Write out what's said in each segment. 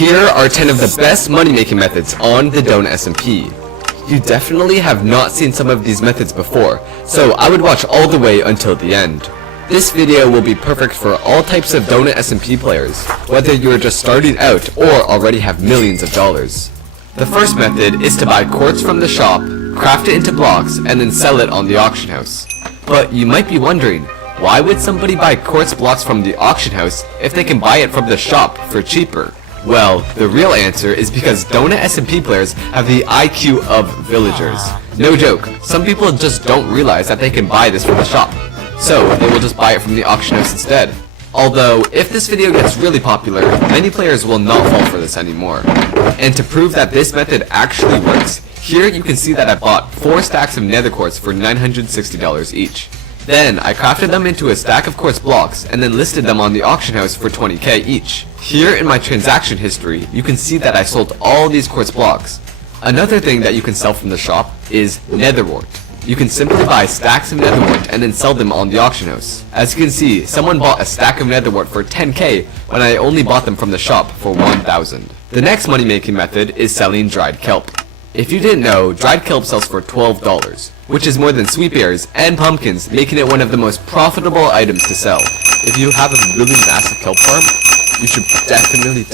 Here are 10 of the best money-making methods on the Donut SMP. You definitely have not seen some of these methods before, so I would watch all the way until the end. This video will be perfect for all types of Donut SMP players, whether you are just starting out or already have millions of dollars. The first method is to buy quartz from the shop, craft it into blocks, and then sell it on the auction house. But you might be wondering, why would somebody buy quartz blocks from the auction house if they can buy it from the shop for cheaper? Well, the real answer is because Donut SMP players have the IQ of villagers. No joke, some people just don't realize that they can buy this from the shop, so they will just buy it from the auction house instead. Although, if this video gets really popular, many players will not fall for this anymore. And to prove that this method actually works, here you can see that I bought 4 stacks of nether quartz for $960 each. Then, I crafted them into a stack of quartz blocks and then listed them on the auction house for $20k each. Here in my transaction history, you can see that I sold all these quartz blocks. Another thing that you can sell from the shop is netherwort. You can simply buy stacks of netherwort and then sell them on the auction house. As you can see, someone bought a stack of netherwort for 10k when I only bought them from the shop for 1,000. The next money making method is selling dried kelp. If you didn't know, dried kelp sells for $12, which is more than sweet berries and pumpkins, making it one of the most profitable items to sell. If you have a really massive kelp farm, you should definitely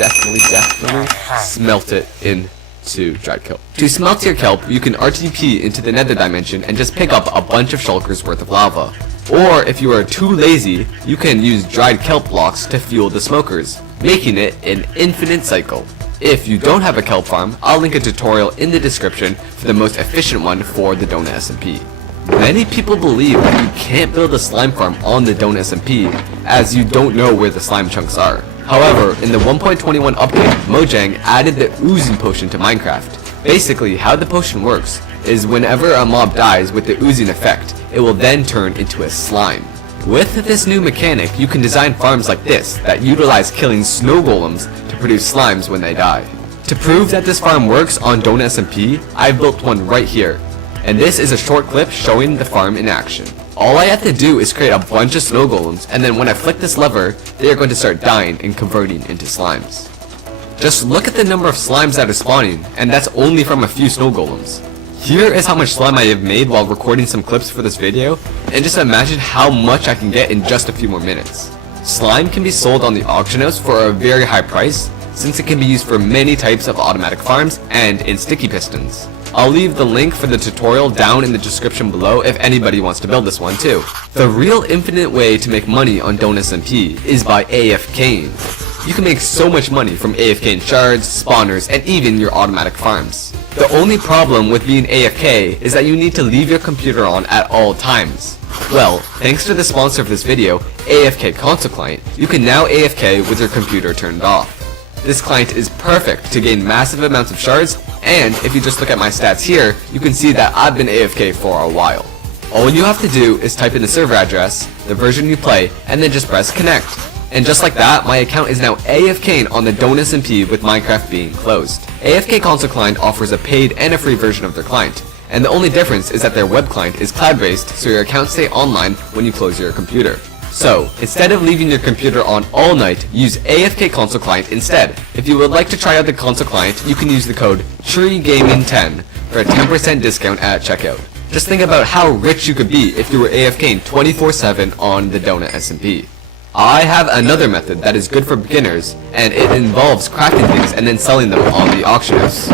smelt it into dried kelp. To smelt your kelp, you can RTP into the nether dimension and just pick up a bunch of shulkers worth of lava. Or if you are too lazy, you can use dried kelp blocks to fuel the smokers, making it an infinite cycle. If you don't have a kelp farm, I'll link a tutorial in the description for the most efficient one for the Donut SMP. Many people believe that you can't build a slime farm on the Donut SMP as you don't know where the slime chunks are. However, in the 1.21 update, Mojang added the oozing potion to Minecraft. Basically, how the potion works is whenever a mob dies with the oozing effect, it will then turn into a slime. With this new mechanic, you can design farms like this that utilize killing snow golems to produce slimes when they die. To prove that this farm works on Donut SMP, I've built one right here, and this is a short clip showing the farm in action. All I have to do is create a bunch of snow golems, and then when I flick this lever, they are going to start dying and converting into slimes. Just look at the number of slimes that are spawning, and that's only from a few snow golems. Here is how much slime I have made while recording some clips for this video, and just imagine how much I can get in just a few more minutes. Slime can be sold on the auction house for a very high price, since it can be used for many types of automatic farms and in sticky pistons. I'll leave the link for the tutorial down in the description below if anybody wants to build this one too. The real infinite way to make money on Donut SMP is by AFKing. You can make so much money from AFKing shards, spawners, and even your automatic farms. The only problem with being AFK is that you need to leave your computer on at all times. Well, thanks to the sponsor of this video, AFK Console Client, you can now AFK with your computer turned off. This client is perfect to gain massive amounts of shards, and if you just look at my stats here, you can see that I've been AFK for a while. All you have to do is type in the server address, the version you play, and then just press connect. And just like that, my account is now AFKing on the Donut SMP with Minecraft being closed. AFK Console Client offers a paid and a free version of their client, and the only difference is that their web client is cloud-based, so your account stays online when you close your computer. So, instead of leaving your computer on all night, use AFK Console Client instead. If you would like to try out the console client, you can use the code TREEGAMING10 for a 10% discount at checkout. Just think about how rich you could be if you were AFKing 24/7 on the Donut SMP. I have another method that is good for beginners, and it involves crafting things and then selling them on the auction house.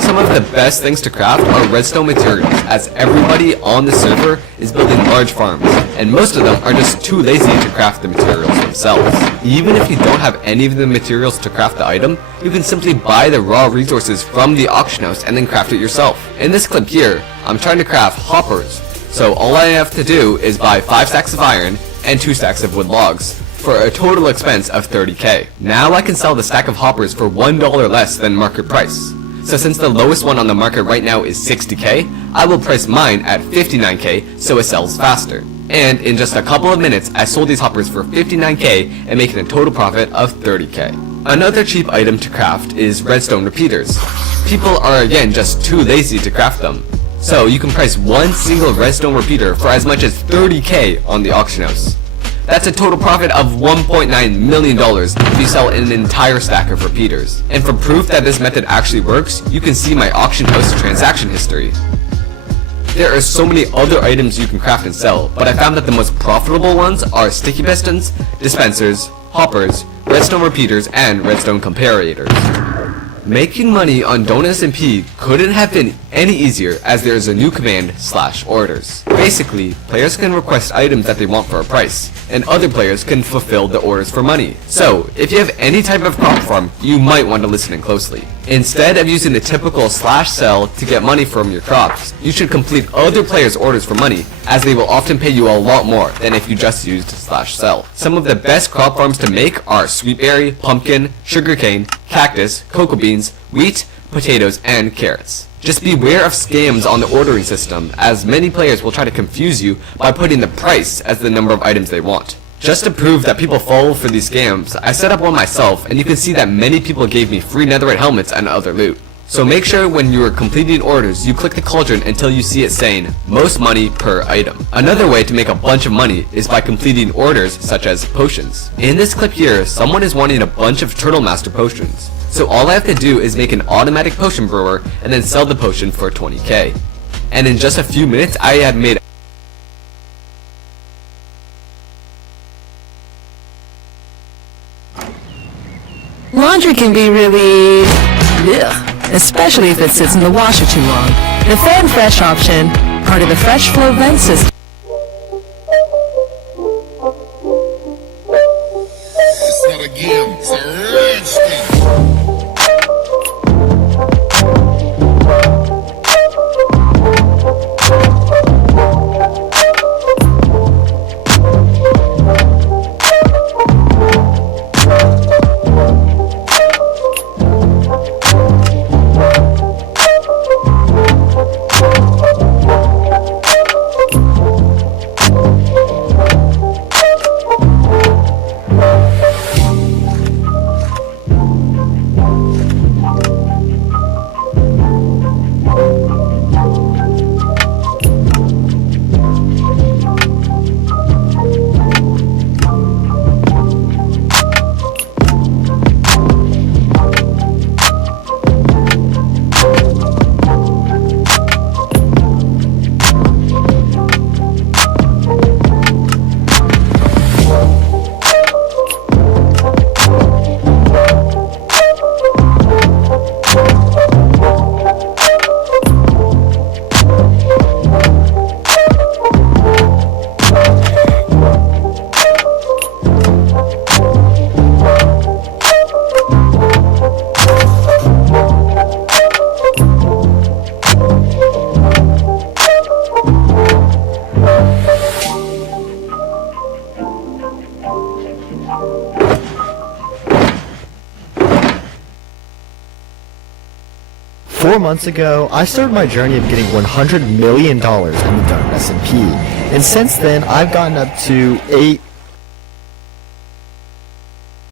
Some of the best things to craft are redstone materials, as everybody on the server is building large farms, and most of them are just too lazy to craft the materials themselves. Even if you don't have any of the materials to craft the item, you can simply buy the raw resources from the auction house and then craft it yourself. In this clip here, I'm trying to craft hoppers, so all I have to do is buy 5 stacks of iron and 2 stacks of wood logs, for a total expense of 30k. Now I can sell the stack of hoppers for $1 less than market price. So since the lowest one on the market right now is 60k, I will price mine at 59k so it sells faster. And in just a couple of minutes, I sold these hoppers for 59k and making a total profit of 30k. Another cheap item to craft is redstone repeaters. People are again just too lazy to craft them. So you can price one single redstone repeater for as much as 30k on the auction house. That's a total profit of $1.9 million if you sell an entire stack of repeaters. And for proof that this method actually works, you can see my auction house transaction history. There are so many other items you can craft and sell, but I found that the most profitable ones are sticky pistons, dispensers, hoppers, redstone repeaters, and redstone comparators. Making money on Don't SMP couldn't have been any easier, as there is a new command /orders. Basically, players can request items that they want for a price, and other players can fulfill the orders for money. So, if you have any type of crop farm, you might want to listen in closely. Instead of using the typical /sell to get money from your crops, you should complete other players' orders for money, as they will often pay you a lot more than if you just used /sell. Some of the best crop farms to make are sweetberry, pumpkin, sugarcane, cactus, cocoa beans, wheat, potatoes, and carrots. Just beware of scams on the ordering system, as many players will try to confuse you by putting the price as the number of items they want. Just to prove that people fall for these scams, I set up one myself, and you can see that many people gave me free netherite helmets and other loot. So make sure when you are completing orders, you click the cauldron until you see it saying, most money per item. Another way to make a bunch of money is by completing orders such as potions. In this clip here, someone is wanting a bunch of Turtle Master potions. So all I have to do is make an automatic potion brewer and then sell the potion for 20k. And in just a few minutes, I had made Laundry can be really ugh, especially if it sits in the washer too long. The Fan Fresh option, part of the Fresh Flow vent system. It's not a game, it's a rage thing. Four months ago, I started my journey of getting $100 million in the Don't SMP, and since then, I've gotten up to